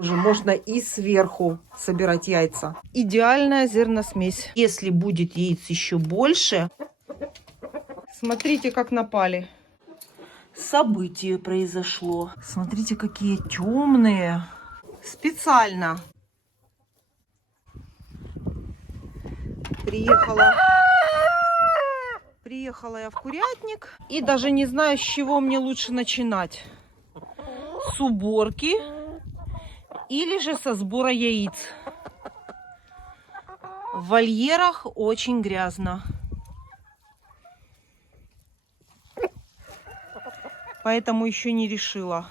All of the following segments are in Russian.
Уже можно и сверху собирать яйца. Идеальная зерносмесь. Если будет яиц еще больше, смотрите, как напали. Событие произошло. Смотрите, какие темные. Специально приехала я в курятник. И даже не знаю, с чего мне лучше начинать. С уборки или же со сбора яиц. В вольерах очень грязно. Поэтому еще не решила.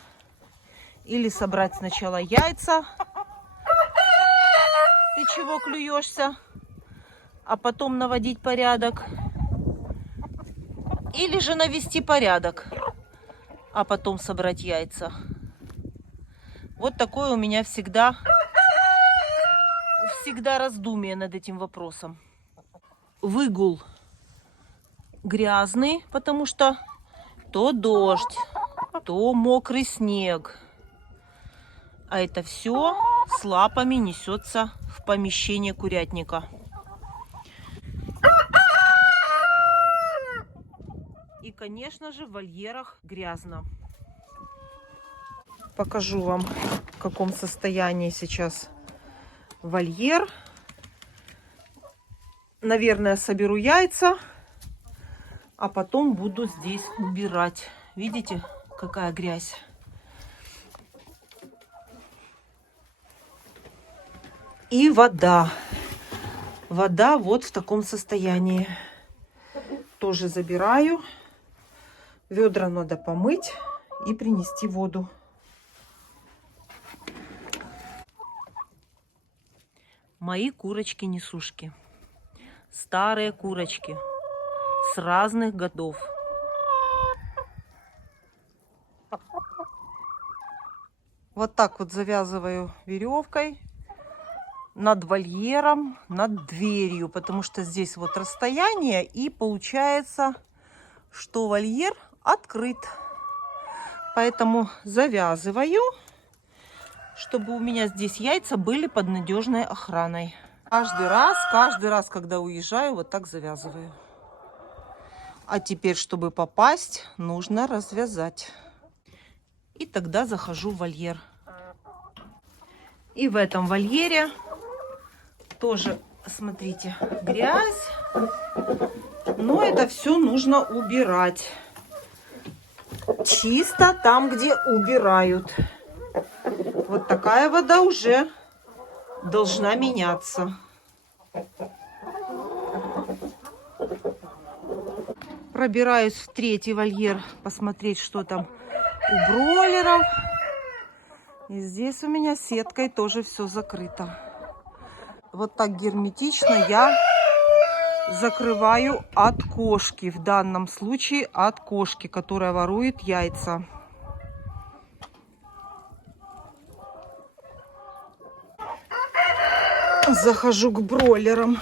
Или собрать сначала яйца. Ты чего клюешься? А потом наводить порядок. Или же навести порядок, а потом собрать яйца. Вот такое у меня всегда раздумие над этим вопросом. Выгул грязный, потому что то дождь, то мокрый снег. А это все с лапами несется в помещение курятника. И, конечно же, в вольерах грязно. Покажу вам, в каком состоянии сейчас вольер. Наверное, соберу яйца, а потом буду здесь убирать. Видите, какая грязь? И вода. Вода вот в таком состоянии. Тоже забираю. Ведра надо помыть и принести воду. Мои курочки-несушки. Старые курочки с разных годов. Вот так вот завязываю веревкой над вольером, над дверью, потому что здесь вот расстояние, и получается, что вольер открыт. Поэтому завязываю, чтобы у меня здесь яйца были под надежной охраной. Каждый раз, когда уезжаю, вот так завязываю. А теперь, чтобы попасть, нужно развязать. И тогда захожу в вольер. И в этом вольере тоже, смотрите, грязь. Но это все нужно убирать. Чисто там, где убирают. Вот такая вода уже должна меняться. Пробираюсь в третий вольер, посмотреть, что там у бройлеров. И здесь у меня сеткой тоже все закрыто. Вот так герметично я закрываю от кошки. В данном случае от кошки, которая ворует яйца. Захожу к бройлерам.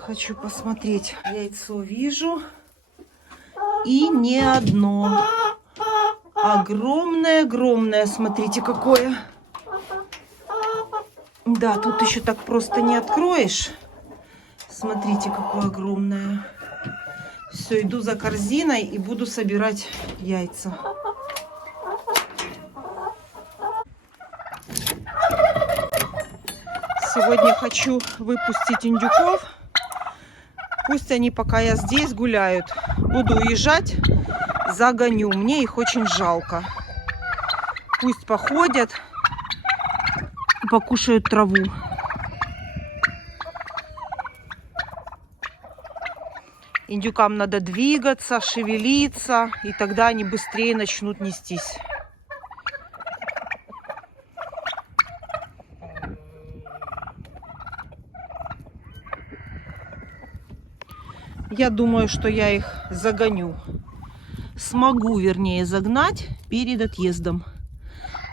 Хочу посмотреть. Яйцо вижу. И не одно. Огромное-огромное. Смотрите, какое. Да, тут еще так просто не откроешь. Смотрите, какое огромное. Все, иду за корзиной и буду собирать яйца. Сегодня хочу выпустить индюков. Пусть они, пока я здесь, гуляют. Буду уезжать, загоню. Мне их очень жалко. Пусть походят, покушают траву. Индюкам надо двигаться, шевелиться, и тогда они быстрее начнут нестись. Я думаю, что я их загоню. Смогу, вернее, загнать перед отъездом.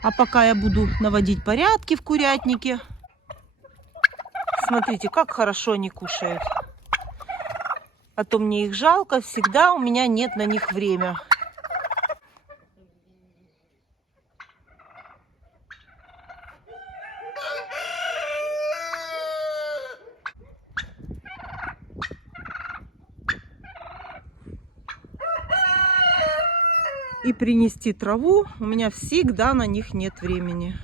А пока я буду наводить порядки в курятнике. Смотрите, как хорошо они кушают. А то мне их жалко, всегда у меня нет на них времени. и принести траву, у меня всегда на них нет времени.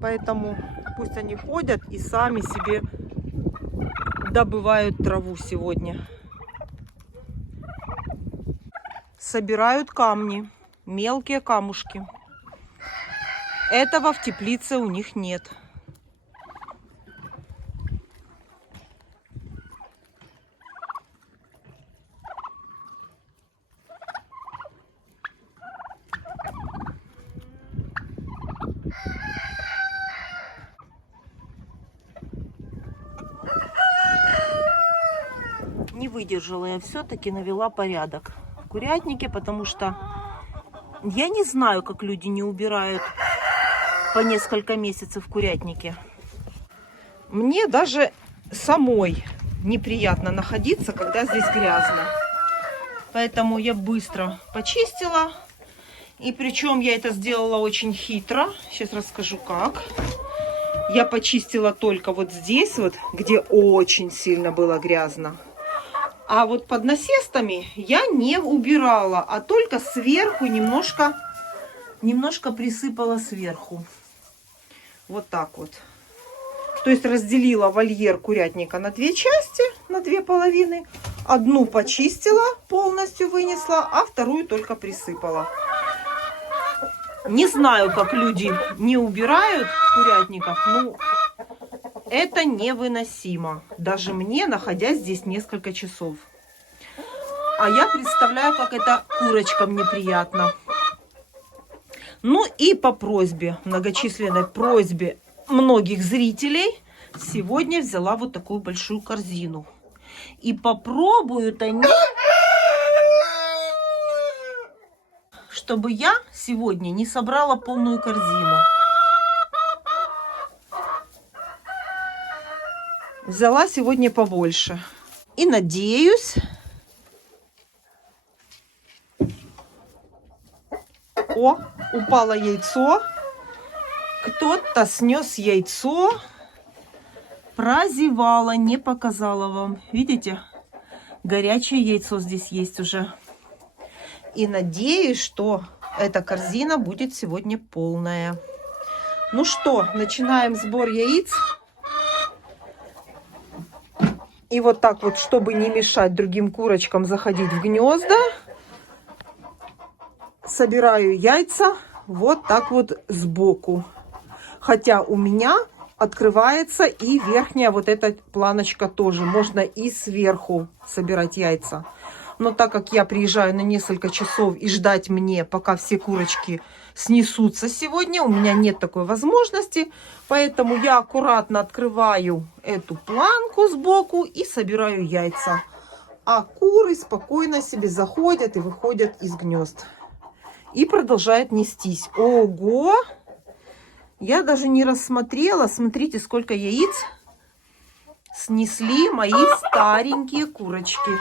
Поэтому пусть они ходят и сами себе добывают траву сегодня. Собирают камни, мелкие камушки. Этого в теплице у них нет. Не выдержала, я все-таки навела порядок в курятнике, потому что я не знаю, как люди не убирают по несколько месяцев в курятнике. Мне даже самой неприятно находиться, когда здесь грязно. Поэтому я быстро почистила. И причем я это сделала очень хитро. Сейчас расскажу как. Я почистила только вот здесь, вот, где очень сильно было грязно. А вот под насестами я не убирала, а только сверху немножко присыпала сверху. Вот так вот. То есть разделила вольер курятника на две части, на две половины. Одну почистила, полностью вынесла, а вторую только присыпала. Не знаю, как люди не убирают в курятниках, но это невыносимо. Даже мне, находясь здесь несколько часов. А я представляю, как это курочкам неприятно. Ну и по просьбе, многочисленной просьбе многих зрителей, сегодня взяла вот такую большую корзину. И попробуют они, чтобы я сегодня не собрала полную корзину. Взяла сегодня побольше. И надеюсь... О, упало яйцо. Кто-то снес яйцо. Прозевала, не показала вам. Видите? Горячее яйцо здесь есть уже. И надеюсь, что эта корзина будет сегодня полная. Ну что, начинаем сбор яиц. И вот так вот, чтобы не мешать другим курочкам заходить в гнезда, собираю яйца вот так вот сбоку. Хотя у меня открывается и верхняя вот эта планочка тоже. Можно и сверху собирать яйца. Но так как я приезжаю на несколько часов и ждать мне, пока все курочки снесутся сегодня, у меня нет такой возможности. Поэтому я аккуратно открываю эту планку сбоку и собираю яйца. А куры спокойно себе заходят и выходят из гнезд. И продолжает нестись. Ого! Я даже не рассмотрела. Смотрите, сколько яиц снесли мои старенькие курочки.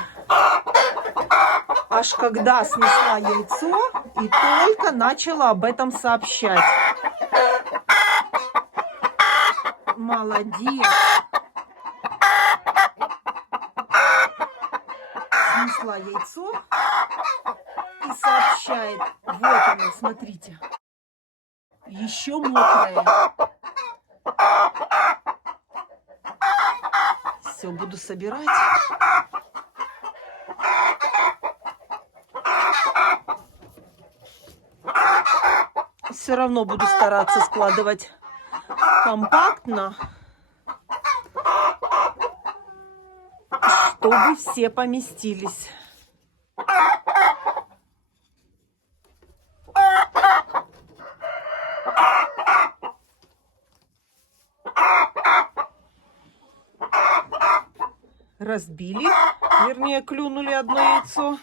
Аж когда снесла яйцо и только начала об этом сообщать. Молодец! Снесла яйцо и сообщает. Вот оно, смотрите. Еще мокрая. Все, буду собирать. Все равно буду стараться складывать компактно, чтобы все поместились. Разбили, вернее, клюнули одно яйцо.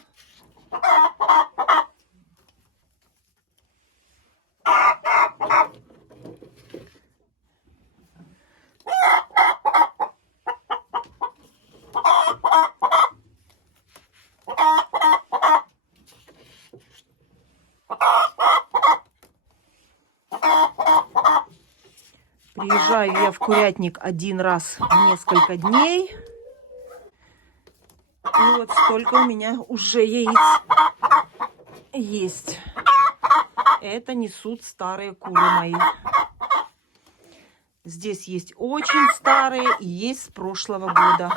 Приезжаю я в курятник один раз в несколько дней. И вот столько у меня уже яиц есть. Это несут старые куры мои. Здесь есть очень старые и есть с прошлого года.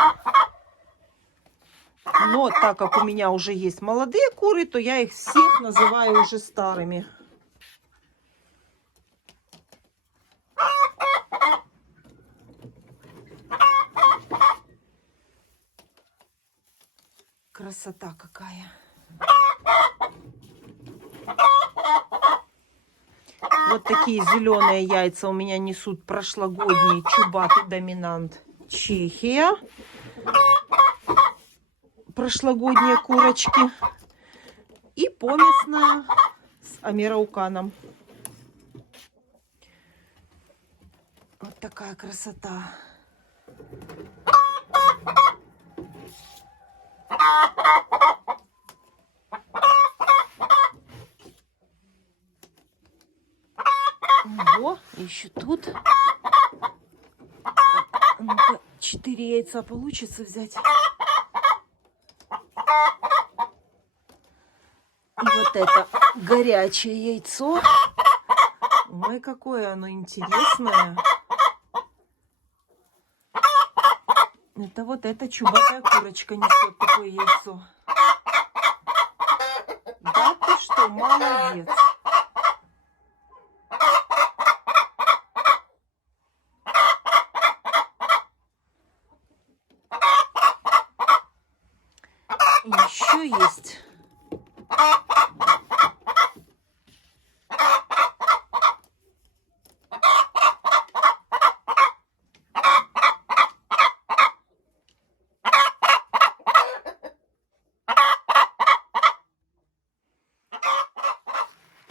Но так как у меня уже есть молодые куры, то я их всех называю уже старыми. Красота какая. Вот такие зеленые яйца у меня несут прошлогодний чубатый доминант Чехия. Прошлогодние курочки. И помесная с амерауканом. Вот такая красота. Ого, еще тут. Ну-ка, 4 яйца получится взять. И вот это горячее яйцо. Ой, какое оно интересное. Это вот эта чубатая курочка несет такое яйцо. Да ты что, молодец. И еще есть.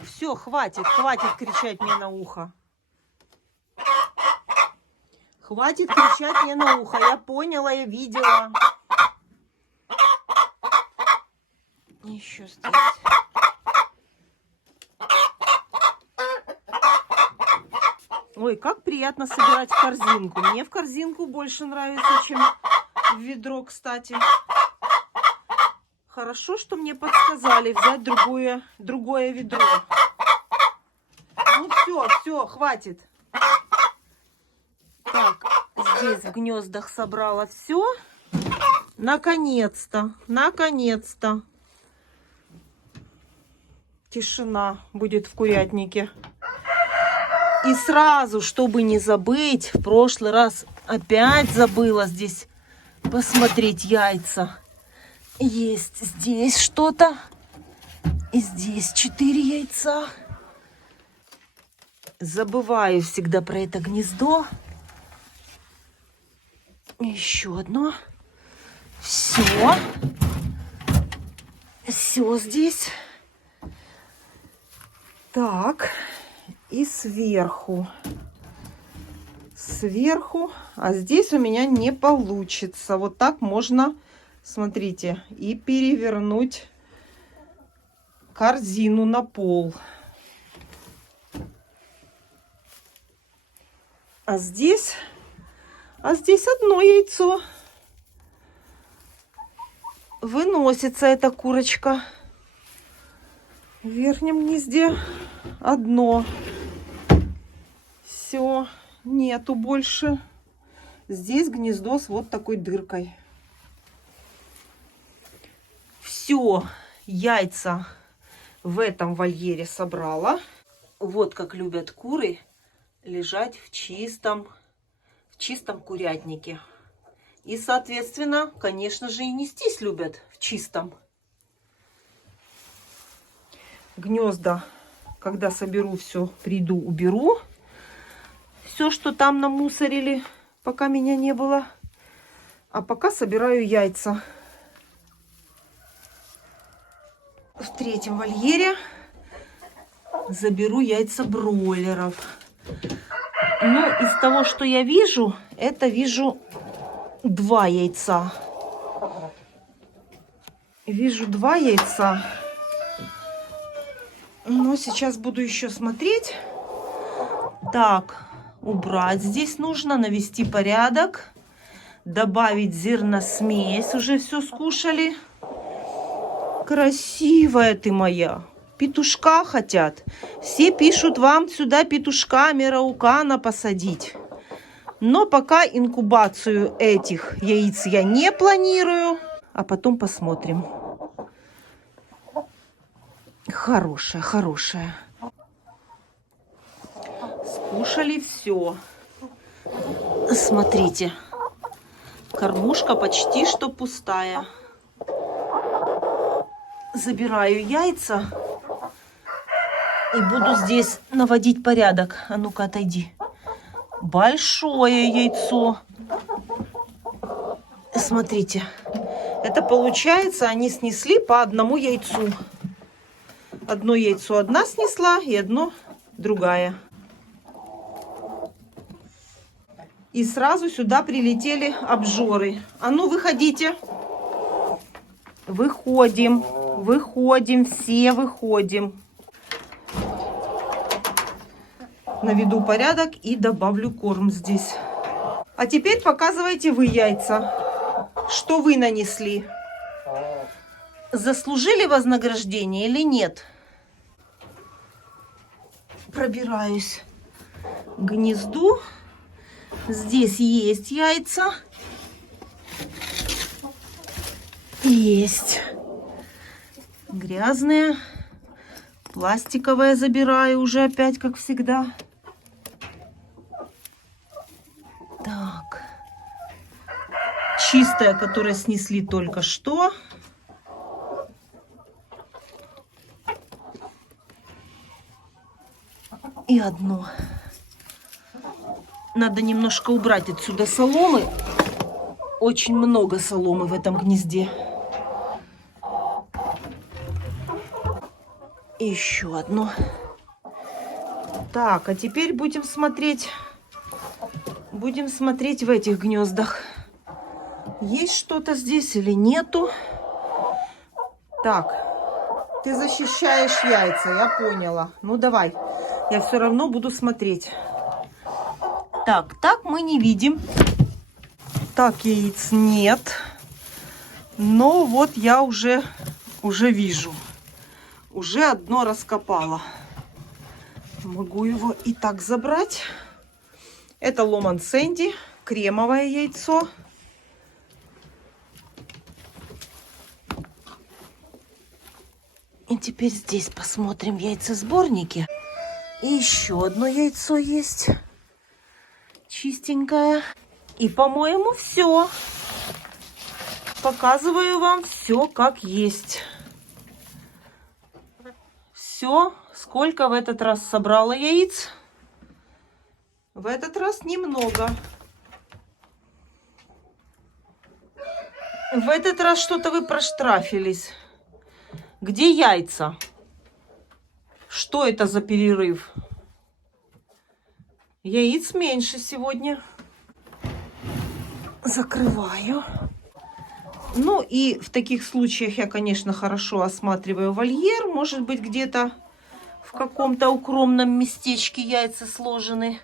Все, хватит кричать мне на ухо. Хватит кричать мне на ухо. Я поняла, я видела. Еще здесь. Ой, как приятно собирать в корзинку. Мне в корзинку больше нравится, чем в ведро, кстати. Хорошо, что мне подсказали взять другое ведро. Ну все, хватит. Так, здесь в гнездах собрала все. Наконец-то. Тишина будет в курятнике. И сразу, чтобы не забыть, в прошлый раз опять забыла здесь посмотреть яйца. Есть здесь что-то. И здесь 4 яйца. Забываю всегда про это гнездо. Еще одно. Все здесь. Так. И сверху. А здесь у меня не получится. Вот так можно, смотрите, и перевернуть корзину на пол. А здесь одно яйцо. Выносится эта курочка. В верхнем гнезде одно. Все, нету больше. Здесь гнездо с вот такой дыркой. Все, яйца в этом вольере собрала. Вот как любят куры лежать в чистом курятнике. И, соответственно, конечно же, и нестись любят в чистом. Гнезда, когда соберу все, приду, уберу. Все, что там намусорили, пока меня не было. А пока собираю яйца. В третьем вольере заберу яйца бройлеров. Ну, из того, что я вижу, это вижу 2 яйца. Вижу 2 яйца. Но сейчас буду еще смотреть. Так, убрать здесь нужно, навести порядок. Добавить зерносмесь. Уже все скушали. Красивая ты моя. Петушка хотят. Все пишут вам сюда петушка Мераукана посадить. Но пока инкубацию этих яиц я не планирую. А потом посмотрим. Хорошая, хорошая. Скушали все. Смотрите. Кормушка почти что пустая. Забираю яйца. И буду здесь наводить порядок. А ну-ка, отойди. Большое яйцо. Смотрите. Это получается, они снесли по одному яйцу. Одно яйцо одна снесла, и одно другая. И сразу сюда прилетели обжоры. А ну, выходите. Выходим. Выходим. Все выходим. Наведу порядок и добавлю корм здесь. А теперь показывайте вы яйца. Что вы нанесли? Заслужили вознаграждение или нет? Пробираюсь к гнезду. Здесь есть яйца. Есть. Грязные. Пластиковое забираю уже опять, как всегда. Так. Чистое, которое снесли только что. И одно. Надо немножко убрать отсюда соломы. Очень много соломы в этом гнезде. И еще одно. Так, а теперь будем смотреть в этих гнездах. Есть что-то здесь или нету? Так, ты защищаешь яйца, я поняла. Ну давай, я все равно буду смотреть. Так мы не видим. Так, яиц нет. Но вот я уже вижу. Уже одно раскопала. Могу его и так забрать. Это Ломан Сэнди, кремовое яйцо. И теперь здесь посмотрим в яйцесборнике. И еще одно яйцо есть. Чистенькое. И, по-моему, все. Показываю вам все как есть. Все. Сколько в этот раз собрала яиц? В этот раз немного. В этот раз что-то вы проштрафились. Где яйца? Что это за перерыв? Яиц меньше сегодня. Закрываю. Ну и в таких случаях я, конечно, хорошо осматриваю вольер. Может быть, где-то в каком-то укромном местечке яйца сложены.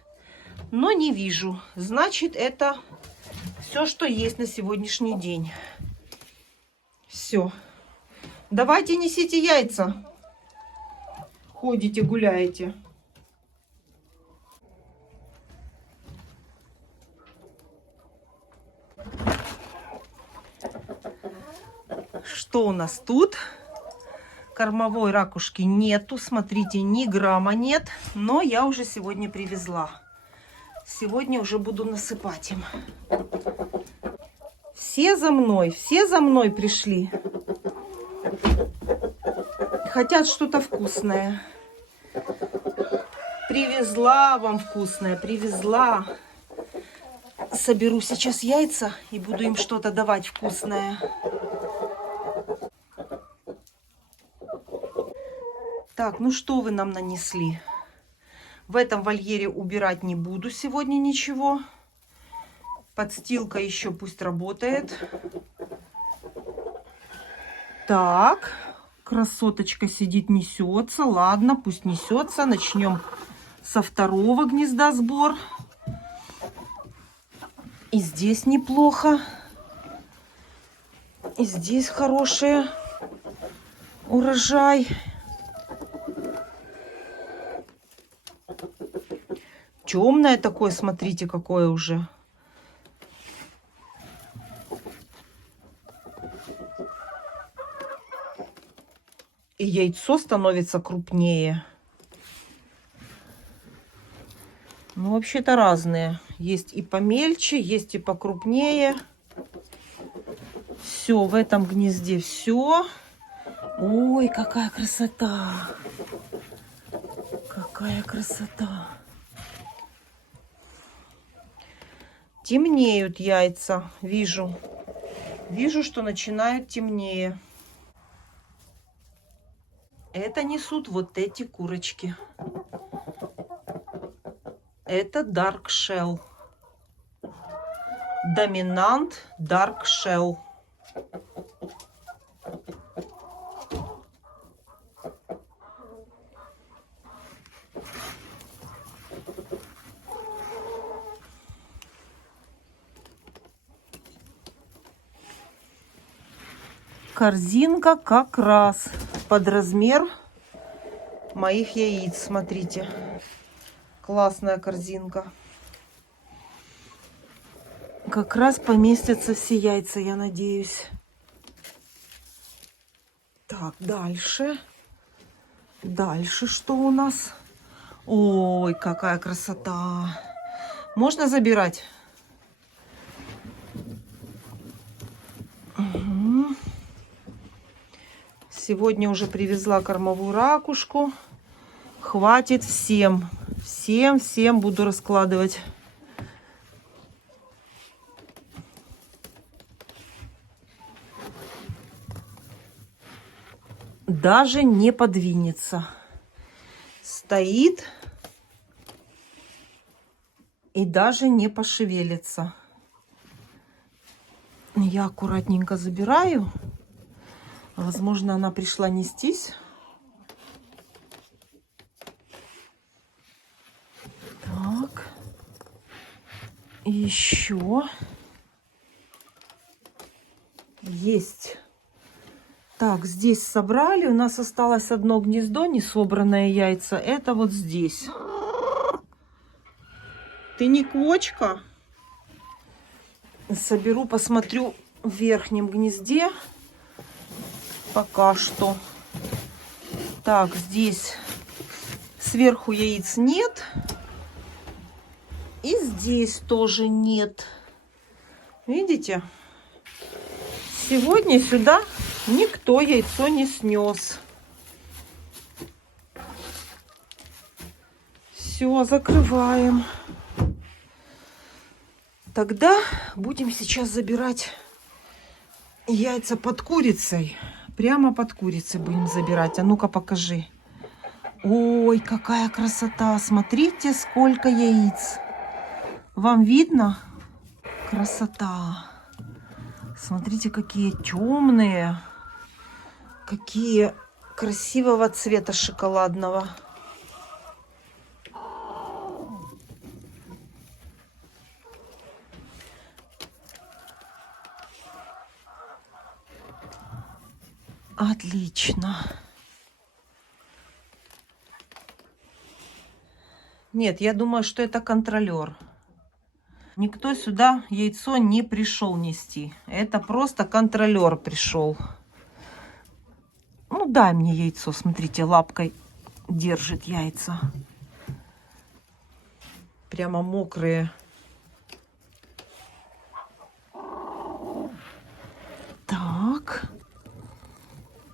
Но не вижу. Значит, это все, что есть на сегодняшний день. Все. Давайте несите яйца. Ходите, гуляете. Что у нас тут? Кормовой ракушки нету. Смотрите, ни грамма нет. Но я уже сегодня привезла. Сегодня уже буду насыпать им. Все за мной пришли. Хотят что-то вкусное. Привезла вам вкусное, привезла. Соберу сейчас яйца и буду им что-то давать вкусное. Так, ну что вы нам нанесли? В этом вольере убирать не буду сегодня ничего. Подстилка еще пусть работает. Так, красоточка сидит, несется. Ладно, пусть несется. Начнем со второго гнезда сбор. И здесь неплохо. И здесь хороший урожай. Темное такое, смотрите, какое уже. И яйцо становится крупнее. Ну, вообще-то разные. Есть и помельче, есть и покрупнее. Все, в этом гнезде все. Ой, какая красота! Какая красота! Темнеют яйца, вижу. Вижу, что начинают темнее. Это несут вот эти курочки. Это Dark Shell. Доминант Dark Shell. Корзинка как раз под размер моих яиц. Смотрите. Классная корзинка. Как раз поместятся все яйца, я надеюсь. Так, дальше. Дальше что у нас? Ой, какая красота. Можно забирать? Угу. Сегодня уже привезла кормовую ракушку. Хватит всем. Всем буду раскладывать. Даже не подвинется. Стоит и даже не пошевелится. Я аккуратненько забираю. Возможно, она пришла нестись. Так. И еще есть. Так, здесь собрали. У нас осталось одно гнездо, не собранное яйца. Это вот здесь. Ты не квочка? Соберу, посмотрю в верхнем гнезде. Пока что. Так, здесь сверху яиц нет. И здесь тоже нет. Видите? Сегодня сюда никто яйцо не снес. Все, закрываем. Тогда будем сейчас забирать яйца под курицей. Прямо под курицей будем забирать. А ну-ка покажи. Ой, какая красота. Смотрите, сколько яиц. Вам видно? Красота. Смотрите, какие темные. Какие красивого цвета шоколадного. Отлично. Нет, я думаю, что это контролер. Никто сюда яйцо не пришел нести. Это просто контролер пришел. Ну, дай мне яйцо. Смотрите, лапкой держит яйца. Прямо мокрые. Так.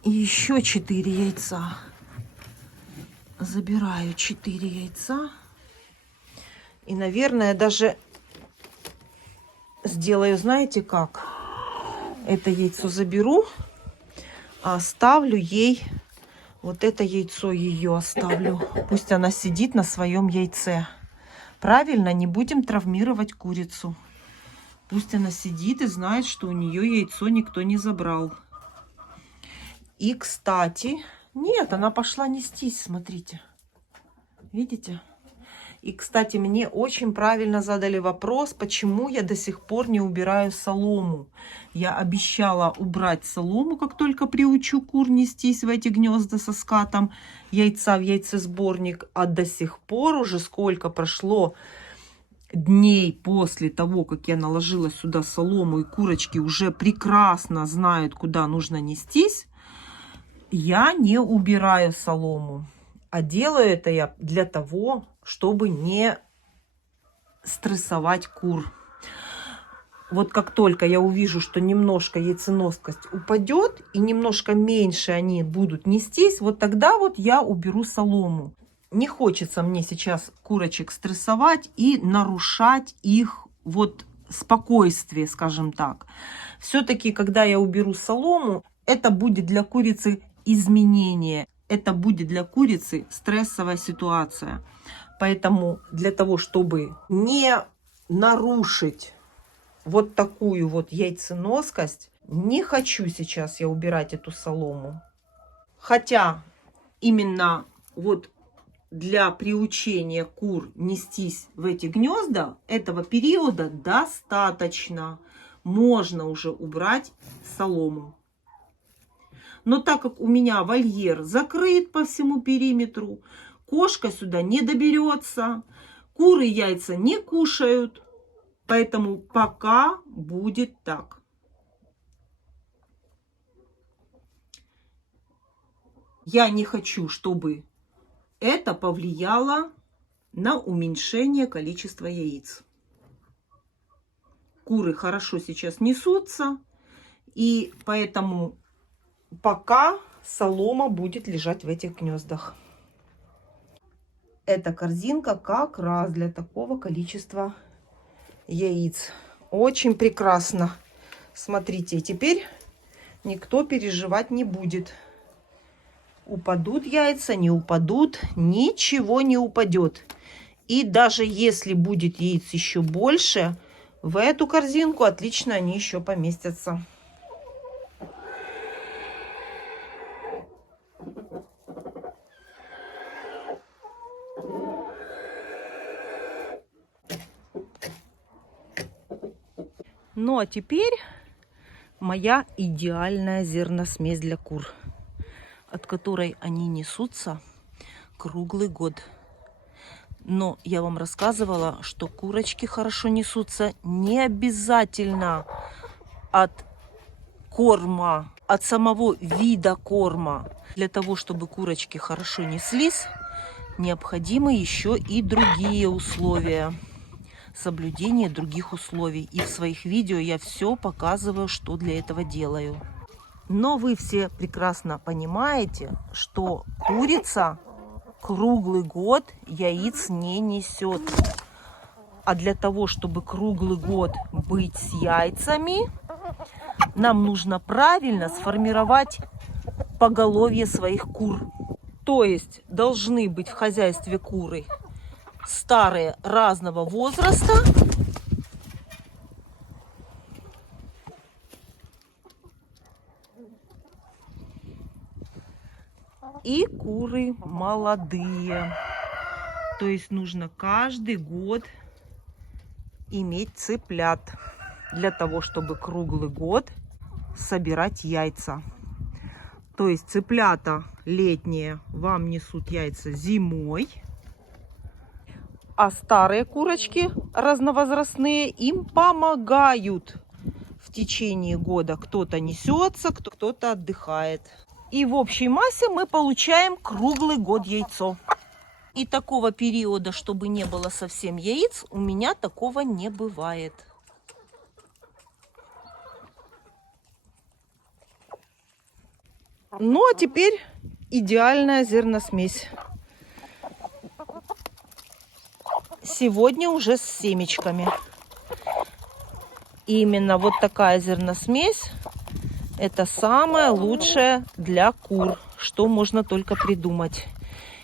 И еще 4 яйца. Забираю 4 яйца. И, наверное, даже сделаю, знаете как? Это яйцо заберу, а оставлю ей, вот это яйцо ее оставлю. Пусть она сидит на своем яйце. Правильно, не будем травмировать курицу. Пусть она сидит и знает, что у нее яйцо никто не забрал. И, кстати, нет, она пошла нестись, смотрите. Видите? И, кстати, мне очень правильно задали вопрос, почему я до сих пор не убираю солому. Я обещала убрать солому, как только приучу кур нестись в эти гнезда со скатом яйца в яйцесборник. А до сих пор уже сколько прошло дней после того, как я наложила сюда солому, и курочки уже прекрасно знают, куда нужно нестись, я не убираю солому. А делаю это я для того, чтобы не стрессовать кур. Вот как только я увижу, что немножко яйценоскость упадет и немножко меньше они будут нестись, вот тогда вот я уберу солому. Не хочется мне сейчас курочек стрессовать и нарушать их вот спокойствие, скажем так. Все-таки, когда я уберу солому, это будет для курицы изменение. Это будет для курицы стрессовая ситуация. Поэтому для того, чтобы не нарушить вот такую вот яйценоскость, не хочу сейчас я убирать эту солому. Хотя именно вот для приучения кур нестись в эти гнезда этого периода достаточно. Можно уже убрать солому. Но так как у меня вольер закрыт по всему периметру, кошка сюда не доберется, куры яйца не кушают, поэтому пока будет так. Я не хочу, чтобы это повлияло на уменьшение количества яиц. Куры хорошо сейчас несутся, и поэтому пока солома будет лежать в этих гнездах. Эта корзинка как раз для такого количества яиц. Очень прекрасно. Смотрите, теперь никто переживать не будет. Упадут яйца, не упадут, ничего не упадет. И даже если будет яиц еще больше, в эту корзинку отлично они еще поместятся. Ну а теперь моя идеальная зерносмесь для кур, от которой они несутся круглый год. Но я вам рассказывала, что курочки хорошо несутся не обязательно от корма, от самого вида корма. Для того, чтобы курочки хорошо неслись, необходимы еще и другие условия. Соблюдение других условий. И в своих видео я все показываю, что для этого делаю. Но вы все прекрасно понимаете, что курица круглый год яиц не несет. А для того, чтобы круглый год быть с яйцами, нам нужно правильно сформировать поголовье своих кур. То есть должны быть в хозяйстве куры старые разного возраста и куры молодые. То есть нужно каждый год иметь цыплят для того, чтобы круглый год собирать яйца. То есть цыплята летние вам несут яйца зимой, а старые курочки разновозрастные им помогают в течение года. Кто-то несется, кто-то отдыхает. И в общей массе мы получаем круглый год яйцо. И такого периода, чтобы не было совсем яиц, у меня такого не бывает. Ну а теперь идеальная зерносмесь. Сегодня уже с семечками. И именно вот такая зерносмесь — это самое лучшее для кур, что можно только придумать.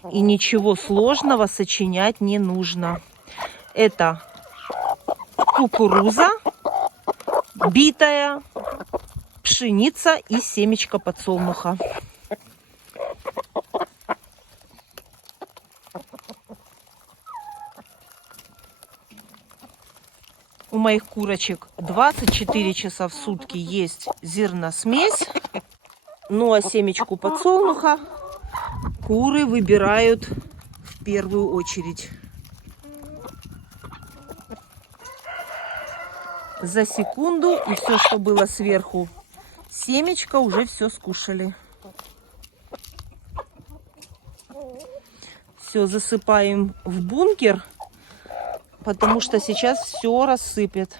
И ничего сложного сочинять не нужно. Это кукуруза, битая, пшеница и семечко подсолнуха. У моих курочек 24 часа в сутки есть зерносмесь. Ну а семечку подсолнуха куры выбирают в первую очередь. За секунду, и все, что было сверху семечко, уже все скушали. Все, засыпаем в бункер, потому что сейчас все рассыпет.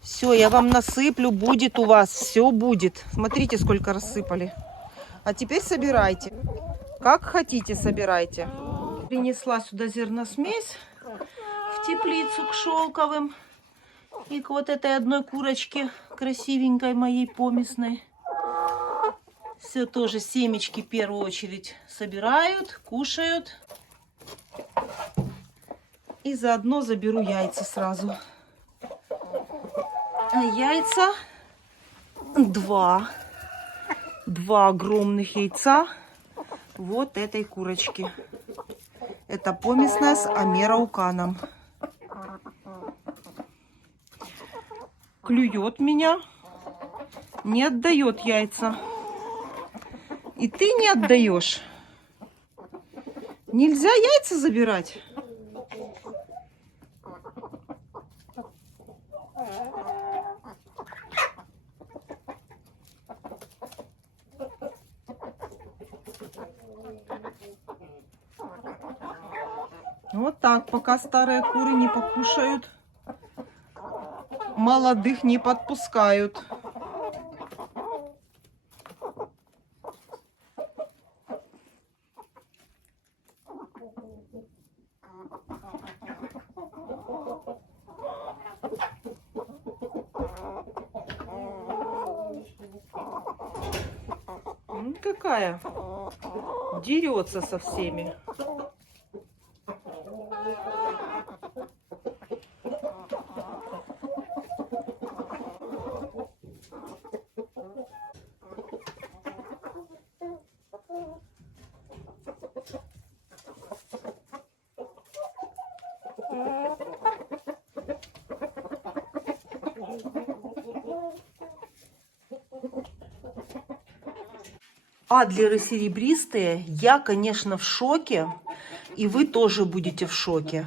Все, я вам насыплю, будет у вас, все будет. Смотрите, сколько рассыпали. А теперь собирайте. Как хотите, собирайте. Принесла сюда зерносмесь в теплицу к шелковым и к вот этой одной курочке красивенькой моей поместной. Все тоже семечки в первую очередь собирают, кушают. И заодно заберу яйца сразу. А яйца два огромных яйца вот этой курочки. Это поместная с амерауканом. Клюет меня, не отдает яйца. И ты не отдаешь. Нельзя яйца забирать. Вот так, пока старые куры не покушают, молодых не подпускают. Какая дерется со всеми. Адлеры серебристые, я, конечно, в шоке, и вы тоже будете в шоке.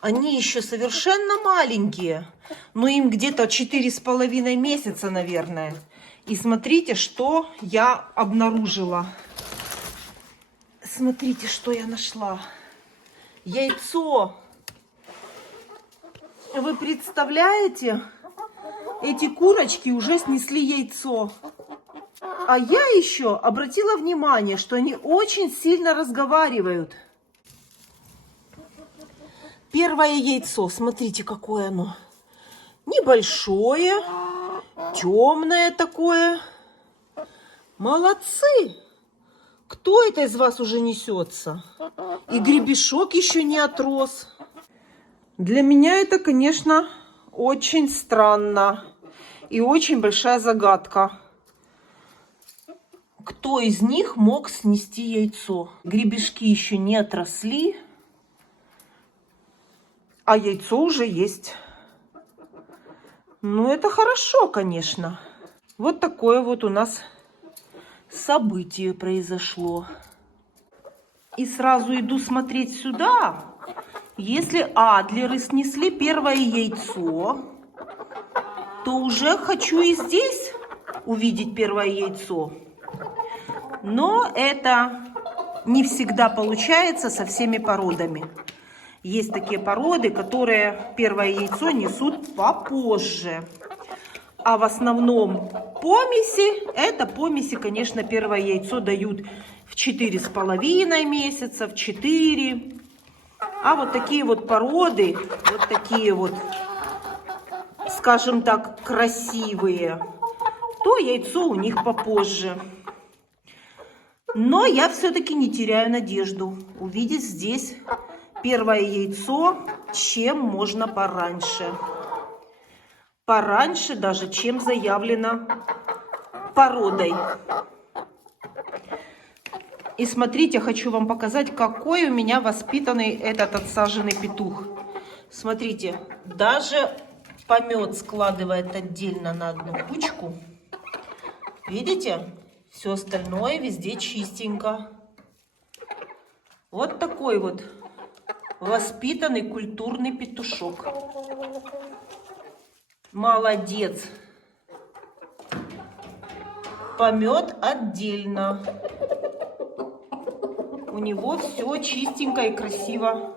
Они еще совершенно маленькие, но им где-то 4,5 месяца, наверное. И смотрите, что я обнаружила. Смотрите, что я нашла. Яйцо. Вы представляете? Эти курочки уже снесли яйцо. А я еще обратила внимание, что они очень сильно разговаривают. Первое яйцо, смотрите, какое оно. Небольшое, темное такое. Молодцы! Кто это из вас уже несется? И гребешок еще не отрос. Для меня это, конечно, очень странно. И очень большая загадка. Кто из них мог снести яйцо? Гребешки еще не отросли, а яйцо уже есть. Ну, это хорошо, конечно. Вот такое вот у нас событие произошло. И сразу иду смотреть сюда. Если адлеры снесли первое яйцо, то уже хочу и здесь увидеть первое яйцо. Но это не всегда получается со всеми породами. Есть такие породы, которые первое яйцо несут попозже. А в основном помеси, это помеси, конечно, первое яйцо дают в 4,5 месяца, в 4. А вот такие вот породы, вот такие вот, скажем так, красивые, то яйцо у них попозже. Но я все-таки не теряю надежду увидеть здесь первое яйцо, чем можно пораньше. Пораньше даже, чем заявлено породой. И смотрите, хочу вам показать, какой у меня воспитанный этот отсаженный петух. Смотрите, даже помет складывает отдельно на одну кучку. Видите? Все остальное везде чистенько. Вот такой вот воспитанный культурный петушок. Молодец. Помет отдельно. У него все чистенько и красиво.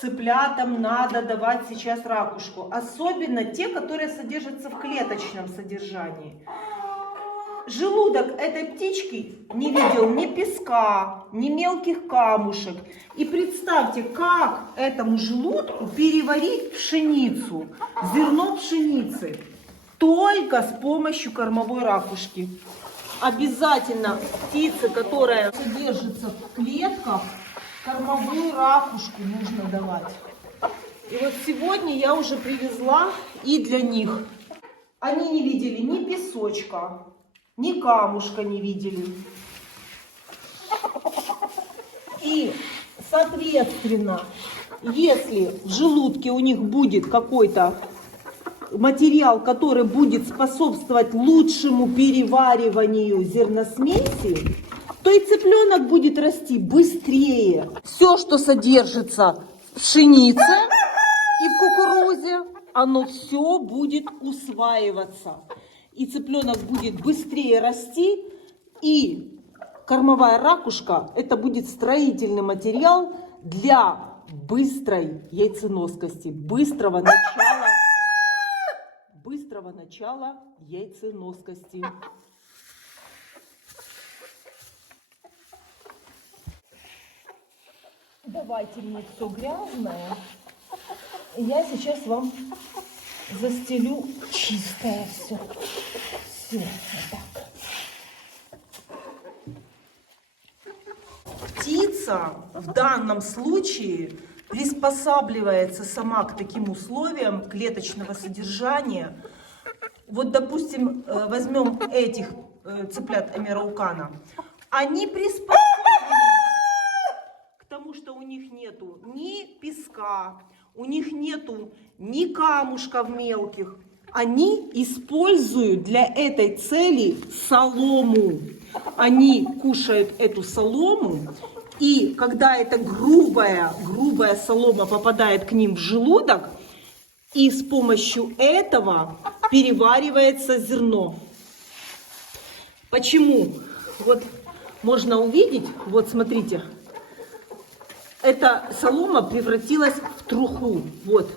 Цыплятам надо давать сейчас ракушку. Особенно те, которые содержатся в клеточном содержании. Желудок этой птички не видел ни песка, ни мелких камушек. И представьте, как этому желудку переварить пшеницу, зерно пшеницы, только с помощью кормовой ракушки. Обязательно птице, которая содержится в клетках, кормовую ракушку нужно давать. И вот сегодня я уже привезла и для них. Они не видели ни песочка, ни камушка не видели. И, соответственно, если в желудке у них будет какой-то материал, который будет способствовать лучшему перевариванию зерносмеси, то и цыпленок будет расти быстрее. Все, что содержится в пшенице и в кукурузе, оно все будет усваиваться. И цыпленок будет быстрее расти, и кормовая ракушка – это будет строительный материал для быстрой яйценоскости, быстрого начала яйценоскости. Давайте мне все грязное. Я сейчас вам застелю чистое все. Все, вот так. Птица в данном случае приспосабливается сама к таким условиям клеточного содержания. Вот, допустим, возьмем этих цыплят эмераукана. Они приспособились к тому, что у них нету ни песка, у них нету ни камушков мелких. Они используют для этой цели солому. Они кушают эту солому, и когда эта грубая солома попадает к ним в желудок, и с помощью этого переваривается зерно. Почему? Вот можно увидеть, вот смотрите, эта солома превратилась в труху, вот.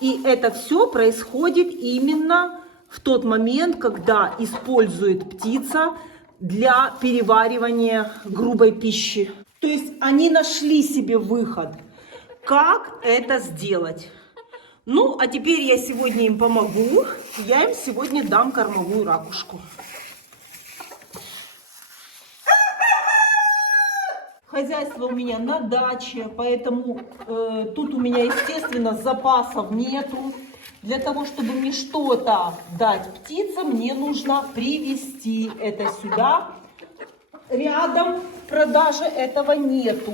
И это все происходит именно в тот момент, когда использует птица для переваривания грубой пищи. То есть они нашли себе выход. Как это сделать? Ну, а теперь я сегодня им помогу. Я им сегодня дам кормовую ракушку. Хозяйство у меня на даче, поэтому тут у меня, естественно, запасов нету. Для того, чтобы мне что-то дать птицам, мне нужно привезти это сюда. Рядом продажи этого нету.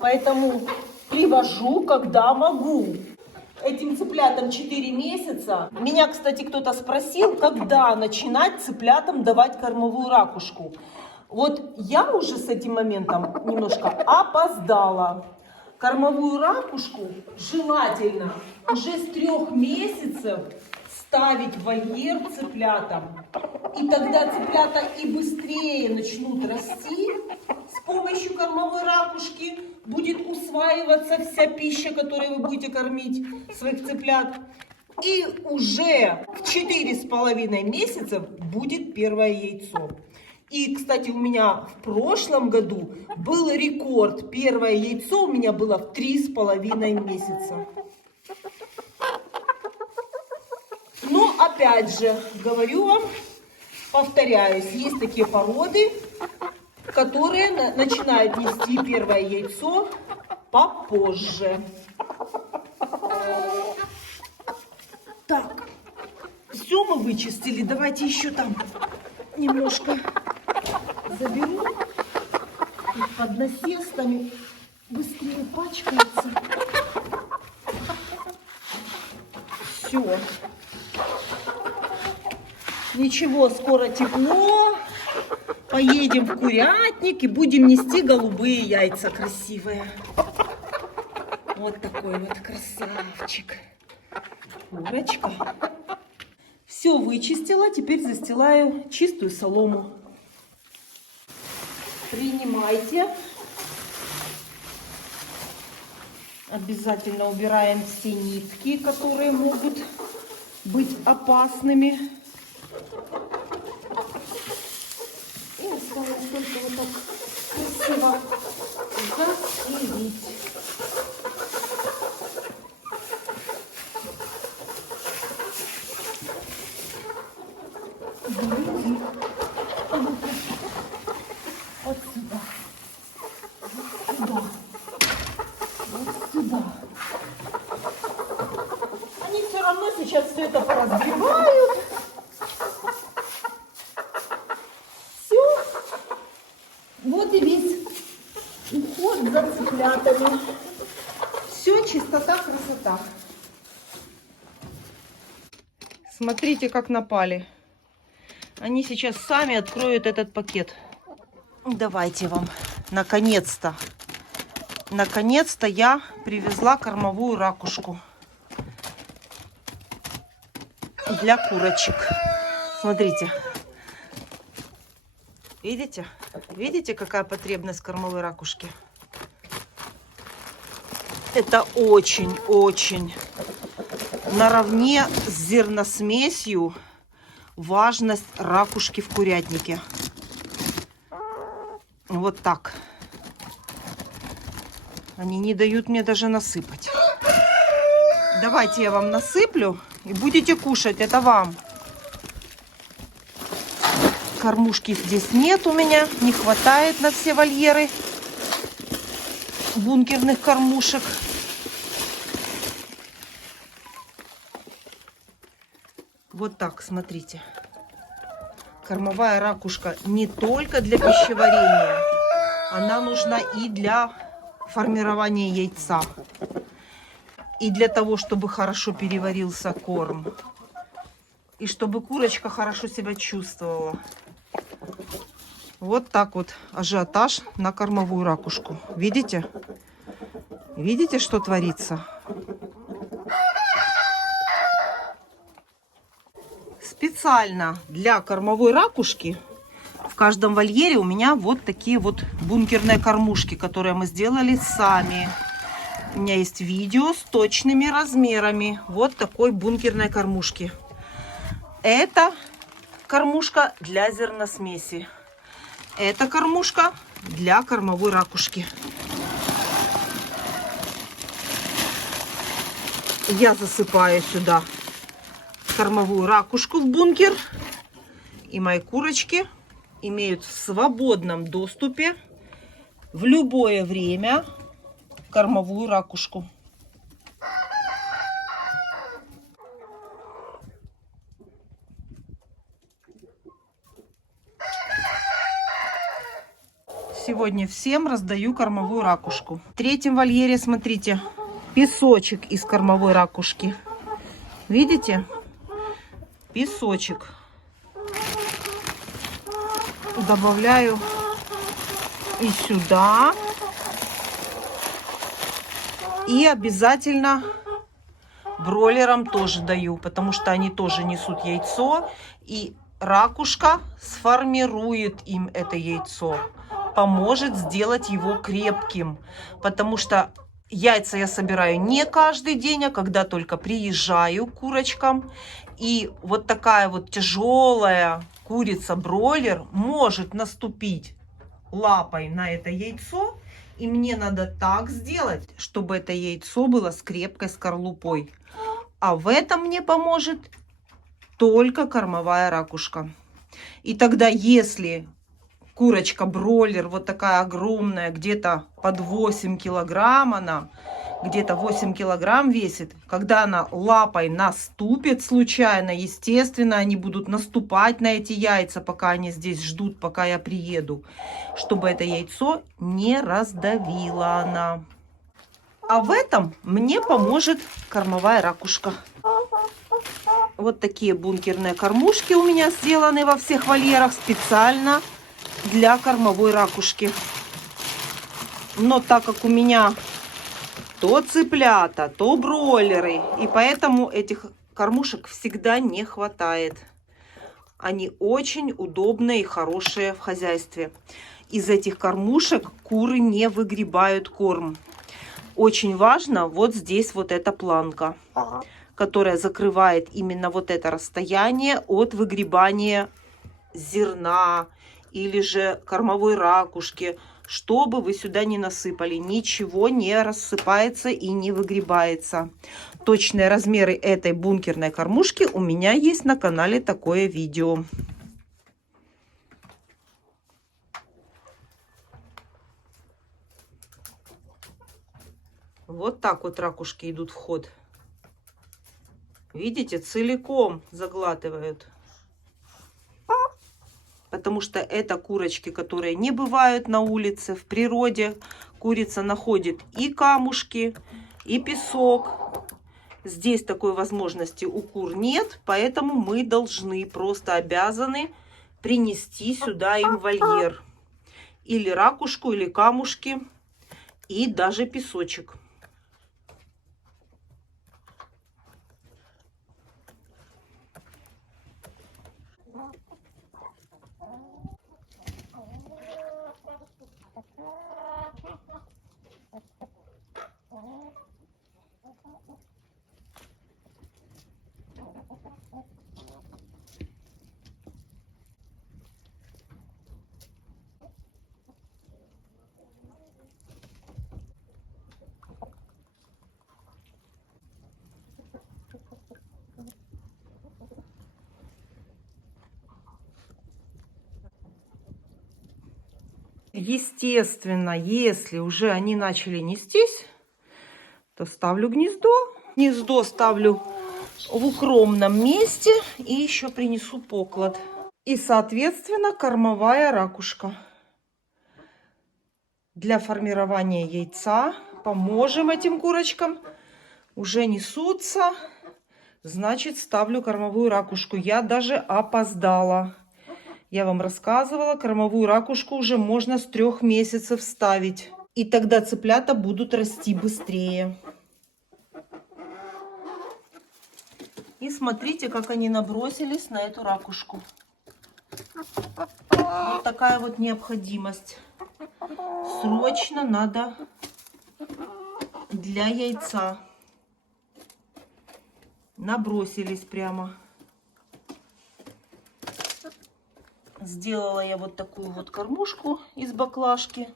Поэтому привожу, когда могу. Этим цыплятам 4 месяца. Меня, кстати, кто-то спросил, когда начинать цыплятам давать кормовую ракушку. Вот я уже с этим моментом немножко опоздала. Кормовую ракушку желательно уже с 3 месяцев ставить в вольер цыплятам. И тогда цыплята и быстрее начнут расти. С помощью кормовой ракушки будет усваиваться вся пища, которой вы будете кормить своих цыплят. И уже в 4,5 месяца будет первое яйцо. И, кстати, у меня в прошлом году был рекорд. Первое яйцо у меня было в 3,5 месяца. Но, опять же, говорю вам, повторяюсь, есть такие породы, которые начинают нести первое яйцо попозже. Так, все мы вычистили. Давайте еще там немножко заберу. Тут под насестами быстрее пачкается. Все. Ничего, скоро тепло. Поедем в курятник и будем нести голубые яйца красивые. Вот такой вот красавчик. Курочка. Все вычистила, теперь застилаю чистую солому. Принимайте. Обязательно убираем все нитки, которые могут быть опасными. И осталось только вот так красиво застелить. Вот сюда. Вот сюда. Вот сюда. Они все равно сейчас все это поразбивают. Все. Вот и весь уход за цыплятами. Все, чистота, красота. Смотрите, как напали. Они сейчас сами откроют этот пакет. Давайте вам. Наконец-то. Наконец-то я привезла кормовую ракушку. Для курочек. Смотрите. Видите? Видите, какая потребность кормовой ракушки? Это очень-очень наравне с зерносмесью важность ракушки в курятнике. Вот так. Они не дают мне даже насыпать. Давайте я вам насыплю и будете кушать. Это вам. Кормушки здесь нет у меня. Не хватает на все вольеры бункерных кормушек. Вот так, смотрите. Кормовая ракушка не только для пищеварения. Она нужна и для формирования яйца. И для того, чтобы хорошо переварился корм. И чтобы курочка хорошо себя чувствовала. Вот так вот ажиотаж на кормовую ракушку. Видите? Видите, что творится? Специально для кормовой ракушки в каждом вольере у меня вот такие вот бункерные кормушки, которые мы сделали сами. У меня есть видео с точными размерами вот такой бункерной кормушки. Это кормушка для зерносмеси. Это кормушка для кормовой ракушки. Я засыпаю сюда кормовую ракушку в бункер. И мои курочки имеют в свободном доступе в любое время кормовую ракушку. Сегодня всем раздаю кормовую ракушку. В третьем вольере, смотрите, песочек из кормовой ракушки. Видите? Песочек. Добавляю и сюда. И обязательно бройлерам тоже даю, потому что они тоже несут яйцо. И ракушка сформирует им это яйцо. Поможет сделать его крепким. Потому что яйца я собираю не каждый день, а когда только приезжаю к курочкам. И вот такая вот тяжелая курица-бройлер может наступить лапой на это яйцо. И мне надо так сделать, чтобы это яйцо было с крепкой скорлупой. А в этом мне поможет только кормовая ракушка. И тогда, если курочка бройлер, вот такая огромная, где-то под 8 килограмм она, где-то 8 килограмм весит. Когда она лапой наступит случайно, естественно, они будут наступать на эти яйца, пока они здесь ждут, пока я приеду, чтобы это яйцо не раздавила она. А в этом мне поможет кормовая ракушка. Вот такие бункерные кормушки у меня сделаны во всех вольерах специально для кормовой ракушки. Но так как у меня то цыплята, то бройлеры, и поэтому этих кормушек всегда не хватает. Они очень удобные и хорошие в хозяйстве. Из этих кормушек куры не выгребают корм. Очень важно вот здесь вот эта планка, которая закрывает именно вот это расстояние от выгребания зерна или же кормовой ракушки. Что бы вы сюда не насыпали, ничего не рассыпается и не выгребается. Точные размеры этой бункерной кормушки у меня есть на канале такое видео. Вот так вот ракушки идут в ход. Видите, целиком заглатывают. Потому что это курочки, которые не бывают на улице, в природе. Курица находит и камушки, и песок. Здесь такой возможности у кур нет, поэтому мы должны, просто обязаны принести сюда им вольер. Или ракушку, или камушки, и даже песочек. Естественно, если уже они начали нестись, то ставлю гнездо. Гнездо ставлю в укромном месте и еще принесу поклад. И, соответственно, кормовая ракушка. Для формирования яйца поможем этим курочкам. Уже несутся, значит, ставлю кормовую ракушку. Я даже опоздала. Я вам рассказывала, кормовую ракушку уже можно с 3 месяцев ставить. И тогда цыплята будут расти быстрее. И смотрите, как они набросились на эту ракушку. Вот такая вот необходимость. Срочно надо для яйца. Набросились прямо. Сделала я вот такую вот кормушку из баклажки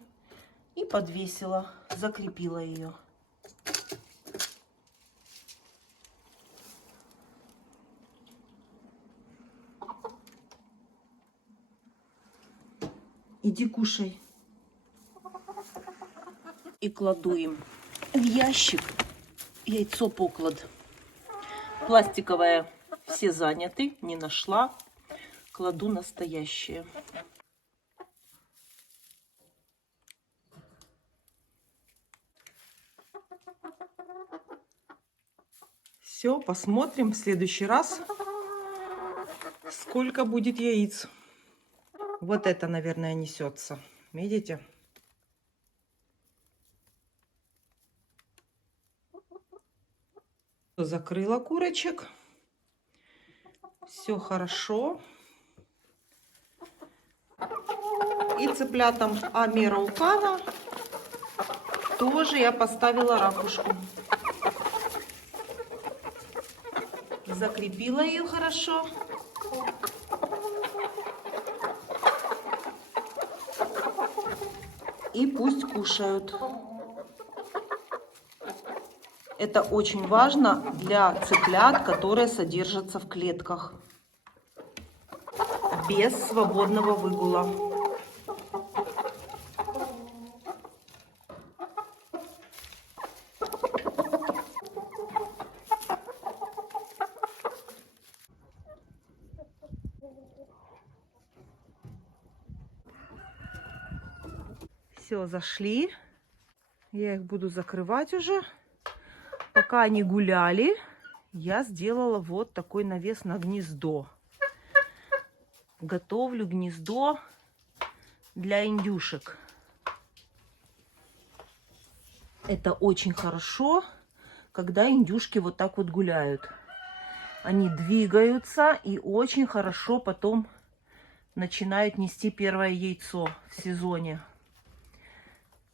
и подвесила, закрепила ее. Иди кушай. И кладу им в ящик яйцо поклад. Пластиковое все заняты, не нашла. Кладу настоящее. Все, посмотрим в следующий раз, сколько будет яиц. Вот это, наверное, несется. Видите? Закрыла курочек. Все хорошо. И цыплятам Американо тоже я поставила ракушку. Закрепила ее хорошо. И пусть кушают. Это очень важно для цыплят, которые содержатся в клетках. Без свободного выгула. Все, зашли. Я их буду закрывать уже. Пока они гуляли, я сделала вот такой навес на гнездо. Готовлю гнездо для индюшек. Это очень хорошо, когда индюшки вот так вот гуляют. Они двигаются и очень хорошо потом начинают нести первое яйцо в сезоне.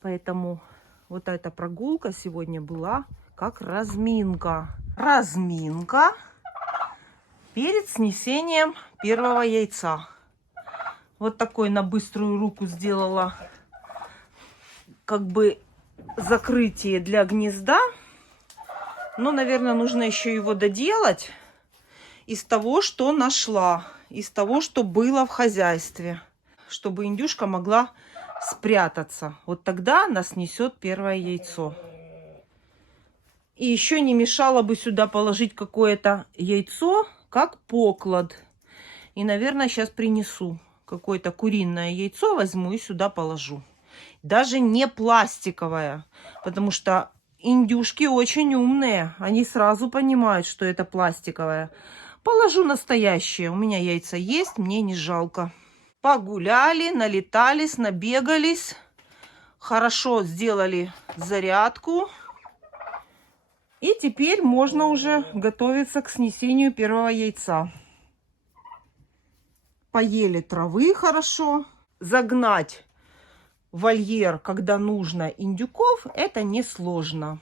Поэтому вот эта прогулка сегодня была как разминка. Разминка перед снесением первого яйца. Вот такой на быструю руку сделала как бы закрытие для гнезда. Но, наверное, нужно еще его доделать из того, что нашла, из того, что было в хозяйстве, чтобы индюшка могла спрятаться. Вот тогда она снесет первое яйцо. И еще не мешало бы сюда положить какое-то яйцо, как поклад. И, наверное, сейчас принесу какое-то куриное яйцо, возьму и сюда положу. Даже не пластиковое, потому что индюшки очень умные. Они сразу понимают, что это пластиковое. Положу настоящее. У меня яйца есть, мне не жалко. Погуляли, налетались, набегались. Хорошо сделали зарядку. И теперь можно уже готовиться к снесению первого яйца. Поели травы хорошо. Загнать в вольер, когда нужно, индюков, это несложно.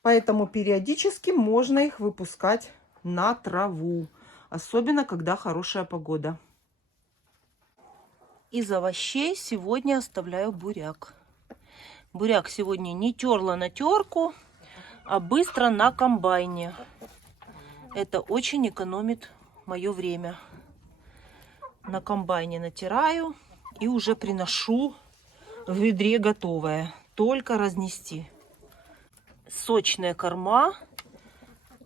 Поэтому периодически можно их выпускать на траву. Особенно, когда хорошая погода. Из овощей сегодня оставляю буряк. Буряк сегодня не терла на терку, а быстро на комбайне. Это очень экономит мое время. На комбайне натираю и уже приношу в ведре готовое. Только разнести. Сочная корма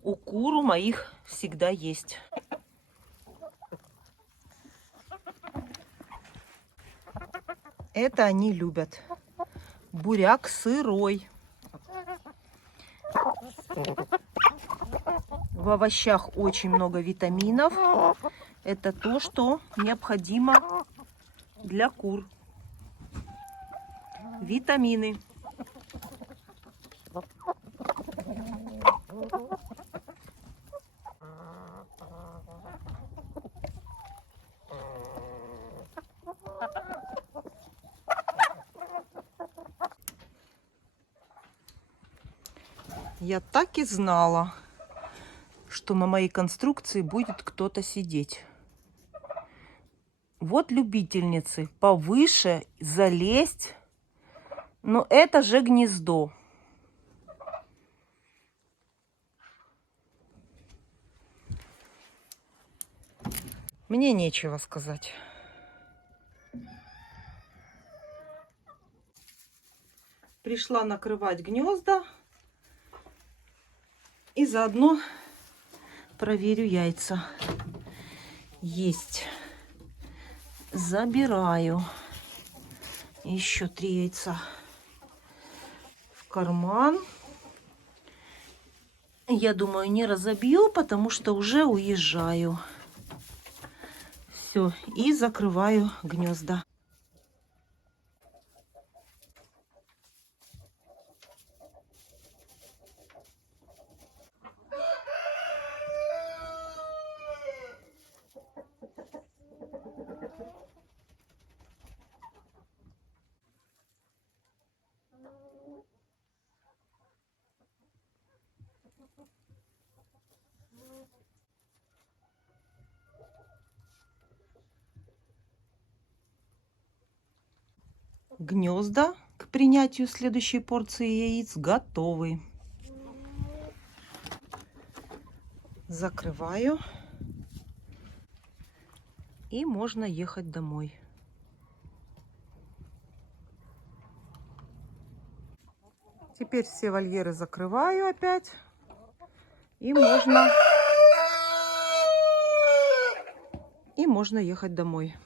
у кур у моих всегда есть. Это они любят. Буряк сырой. В овощах очень много витаминов. Это то, что необходимо для кур. Витамины. Я так и знала, что на моей конструкции будет кто-то сидеть. Вот любительницы повыше залезть. Но это же гнездо. Мне нечего сказать. Пришла накрывать гнезда. И заодно проверю яйца. Есть. Забираю. Еще 3 яйца в карман. Я думаю, не разобью, потому что уже уезжаю. Все. И закрываю гнезда. Гнезда к принятию следующей порции яиц готовы. Закрываю. И можно ехать домой. Теперь все вольеры закрываю опять. И можно ехать домой.